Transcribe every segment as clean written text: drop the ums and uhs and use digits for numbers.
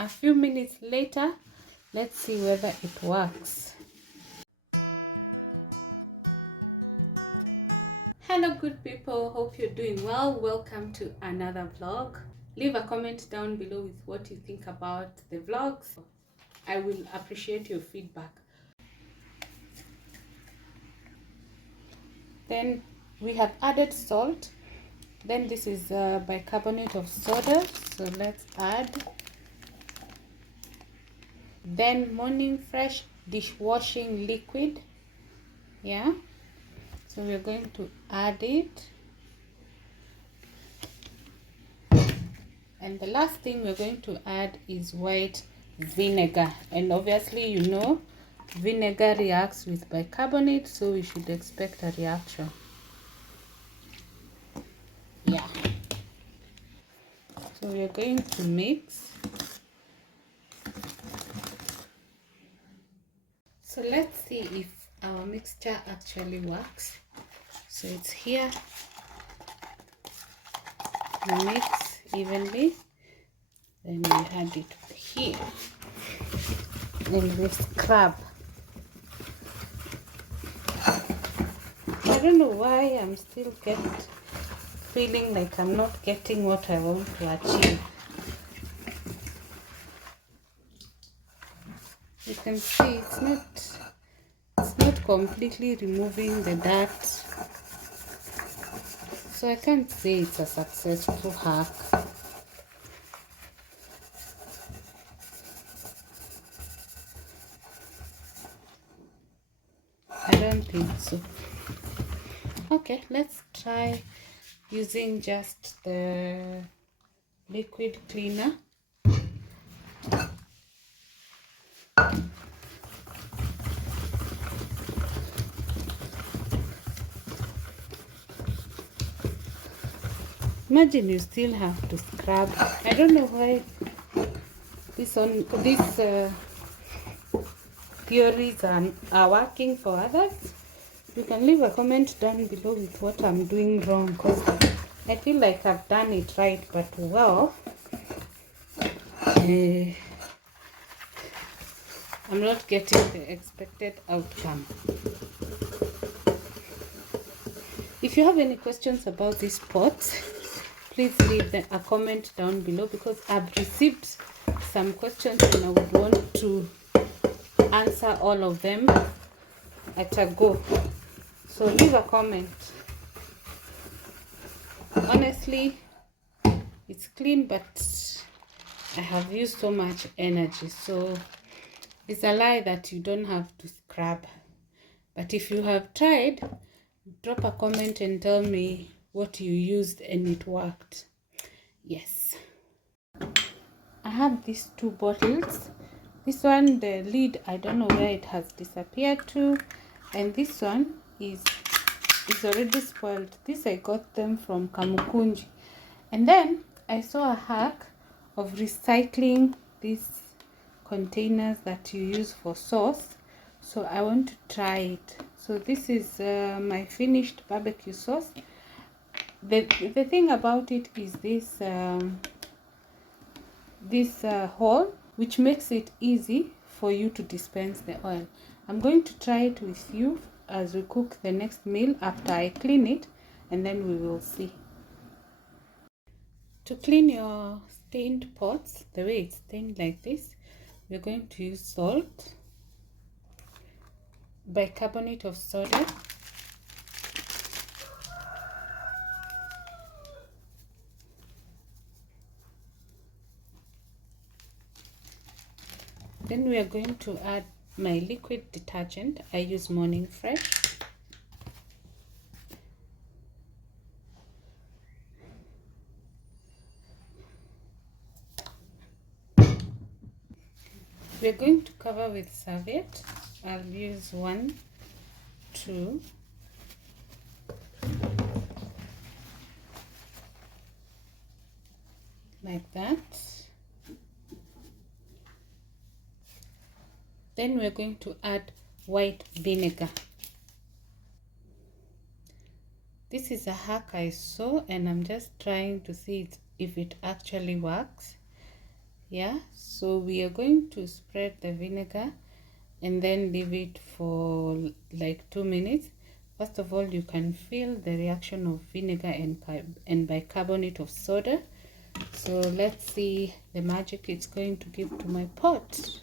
a few minutes later. Let's see whether it works. Hello good people, hope you're doing well. Welcome to another vlog. Leave a comment down below with what you think about the vlogs. I will appreciate your feedback. Then we have added salt. Then this is bicarbonate of soda, so let's add. Then morning fresh dishwashing liquid. Yeah, so we're going to add it. And the last thing we're going to add is white vinegar, and obviously you know vinegar reacts with bicarbonate, so we should expect a reaction. Yeah, so we're going to mix. So let's see if our mixture actually works. So it's here. We mix evenly, then we add it here, and we scrub. I don't know why I'm still feeling like I'm not getting what I want to achieve. You can see it's not completely removing the dirt, so I can't say it's a successful hack. I don't think so. Okay, let's try using just the liquid cleaner. Imagine you still have to scrub. I don't know why these theories are working for others. You can leave a comment down below with what I'm doing wrong, because I feel like I've done it right, but well, I'm not getting the expected outcome. If you have any questions about these pots, please leave a comment down below, because I've received some questions and I would want to answer all of them at a go. So leave a comment. Honestly, it's clean, but I have used so much energy, so it's a lie that you don't have to scrub. But if you have tried, drop a comment and tell me what you used and it worked. Yes, I have these two bottles. This one, the lid, I don't know where it has disappeared to, and this one is already spoiled. This I got them from Kamukunji, and then I saw a hack of recycling these containers that you use for sauce, so I want to try it. So this is my finished barbecue sauce. The thing about it is this hole, which makes it easy for you to dispense the oil. I'm going to try it with you as we cook the next meal after I clean it, and then we will see. To clean your stained pots, the way it's stained like this, we're going to use salt, bicarbonate of soda, then we are going to add my liquid detergent. I use Morning Fresh. We're going to cover with serviette. I'll use 1, 2, like that. Then we're going to add white vinegar. This is a hack I saw, and I'm just trying to see if it actually works. Yeah, so we are going to spread the vinegar and then leave it for like 2 minutes. First of all, you can feel the reaction of vinegar and bicarbonate of soda. So let's see the magic it's going to give to my pot.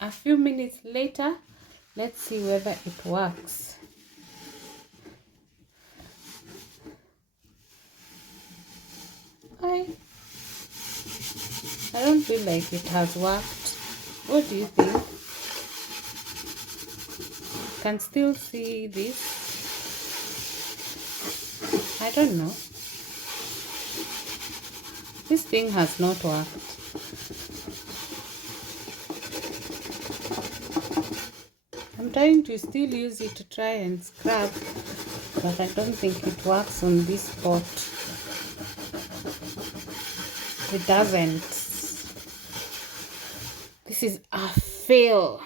A few minutes later, let's see whether it works. I don't feel like it has worked. What do you think? Can still see this. I don't know. This thing has not worked. I'm trying to still use it to try and scrub, but I don't think it works on this pot. It doesn't. This is a fail.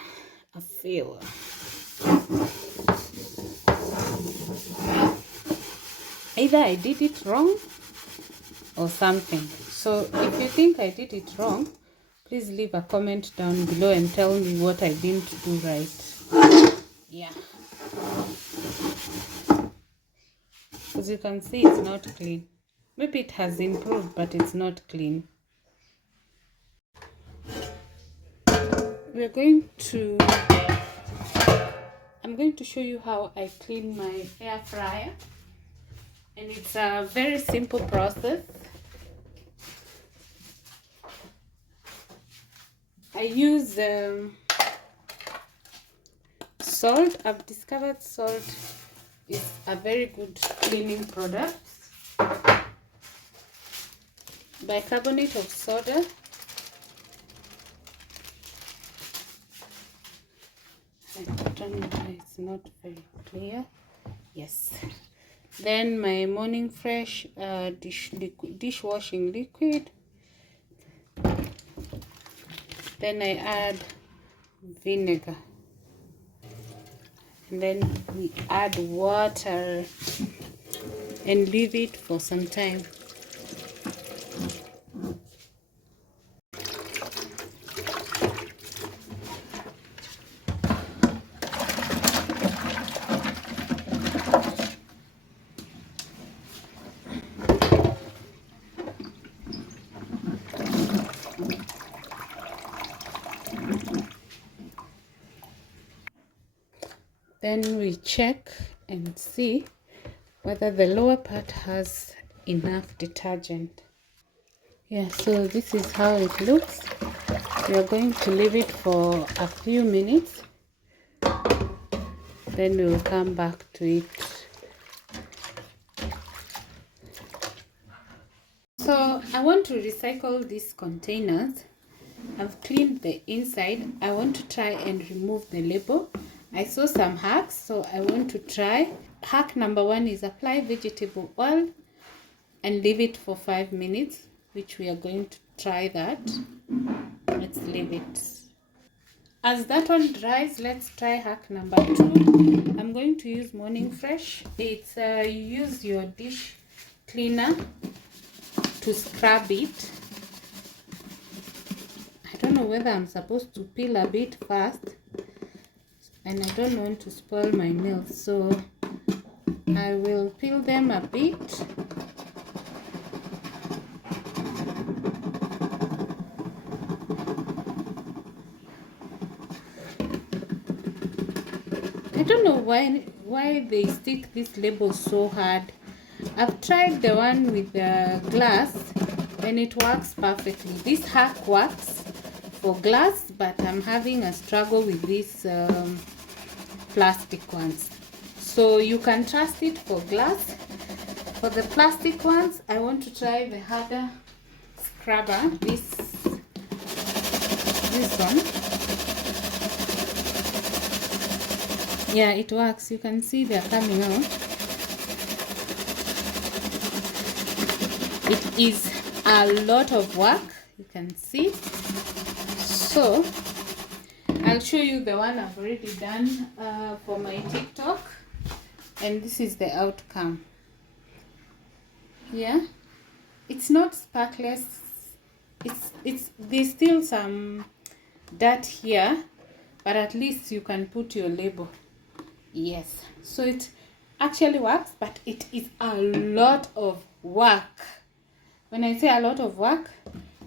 A fail. Either I did it wrong or something. So if you think I did it wrong, please leave a comment down below and tell me what I didn't do right. Yeah. As you can see, it's not clean. Maybe it has improved, but it's not clean. I'm going to show you how I clean my air fryer, and it's a very simple process. I use salt. I've discovered salt is a very good cleaning product. Bicarbonate of soda. I don't know why it's not very clear. Yes. Then my morning fresh dishwashing liquid. Then I add vinegar. And then we add water and leave it for some time. Then we check and see whether the lower part has enough detergent. Yeah, so this is how it looks. We are going to leave it for a few minutes. Then we will come back to it. So I want to recycle these containers. I've cleaned the inside. I want to try and remove the label. I saw some hacks, so I want to try. Hack number 1 is apply vegetable oil and leave it for 5 minutes, which we are going to try that. Let's leave it. As that one dries, let's try hack number 2. I'm going to use Morning Fresh. It's you use your dish cleaner to scrub it. I don't know whether I'm supposed to peel a bit first, and I don't want to spoil my nails, so I will peel them a bit. I don't know why they stick this label so hard. I've tried the one with the glass and it works perfectly. This hack works for glass, but I'm having a struggle with these plastic ones. So you can trust it for glass. For the plastic ones, I want to try the harder scrubber. This one. Yeah, it works. You can see they're coming out. It is a lot of work, you can see. So I'll show you the one I've already done for my TikTok, and this is the outcome. Yeah, it's not sparkless, there's still some dirt here, but at least you can put your label. Yes, so it actually works, but it is a lot of work. When I say a lot of work,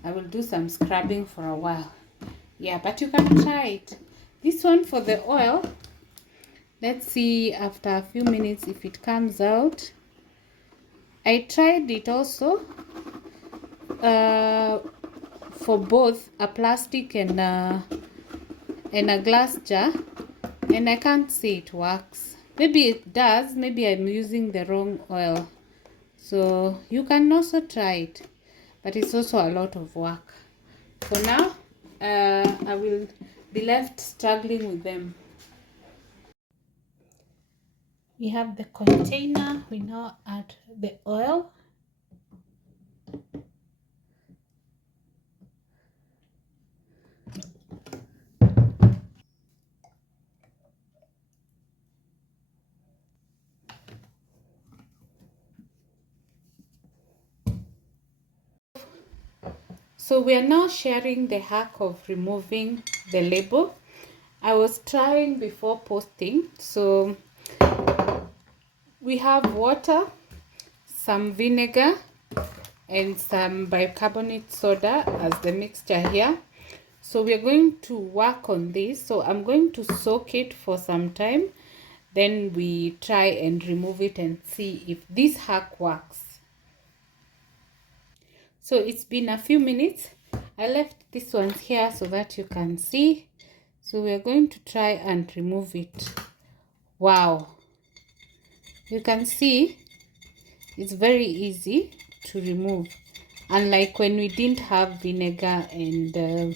I will do some scrubbing for a while. Yeah, but you can try it. This one for the oil, let's see after a few minutes if it comes out. I tried it also for both a plastic and a glass jar, and I can't see it works. Maybe it does, maybe I'm using the wrong oil. So you can also try it, but it's also a lot of work. For now, I will be left struggling with them. We have the container. We now add the oil. So we are now sharing the hack of removing the label. I was trying before posting. So we have water, some vinegar, and some bicarbonate soda as the mixture here. So we are going to work on this. So I'm going to soak it for some time. Then we try and remove it and see if this hack works. So it's been a few minutes. I left this one here so that you can see. So we're going to try and remove it. Wow, you can see it's very easy to remove, unlike when we didn't have vinegar and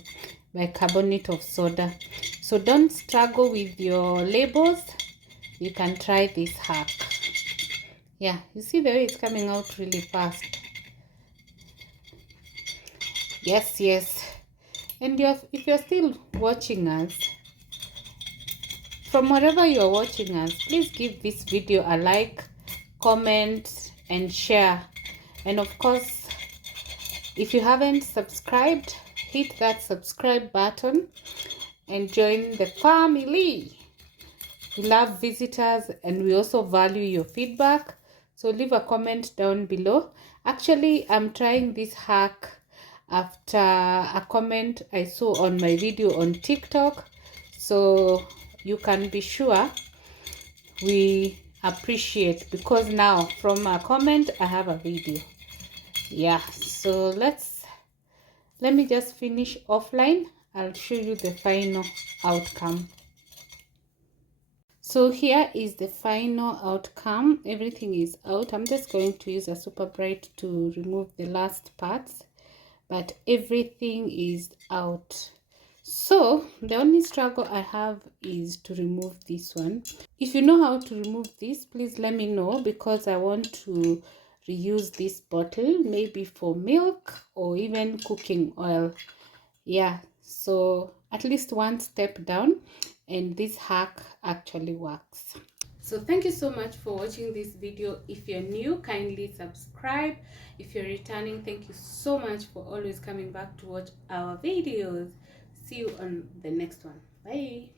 bicarbonate of soda. So don't struggle with your labels. You can try this hack. Yeah, you see the way it's coming out really fast. Yes. And if you're still watching us, from wherever you're watching us, please give this video a like, comment, and share. And of course, if you haven't subscribed, hit that subscribe button and join the family. We love visitors and we also value your feedback. So leave a comment down below. Actually, I'm trying this hack after a comment I saw on my video on TikTok. So you can be sure we appreciate, because now from a comment I have a video. Yeah, so let me just finish offline. I'll show you the final outcome. So here is the final outcome. Everything is out. I'm just going to use a super bright to remove the last parts, but everything is out. So the only struggle I have is to remove this one. If you know how to remove this, please let me know, because I want to reuse this bottle, maybe for milk or even cooking oil. Yeah, so at least one step down, and this hack actually works. So thank you so much for watching this video. If you're new, kindly subscribe. If you're returning, thank you so much for always coming back to watch our videos. See you on the next one. Bye.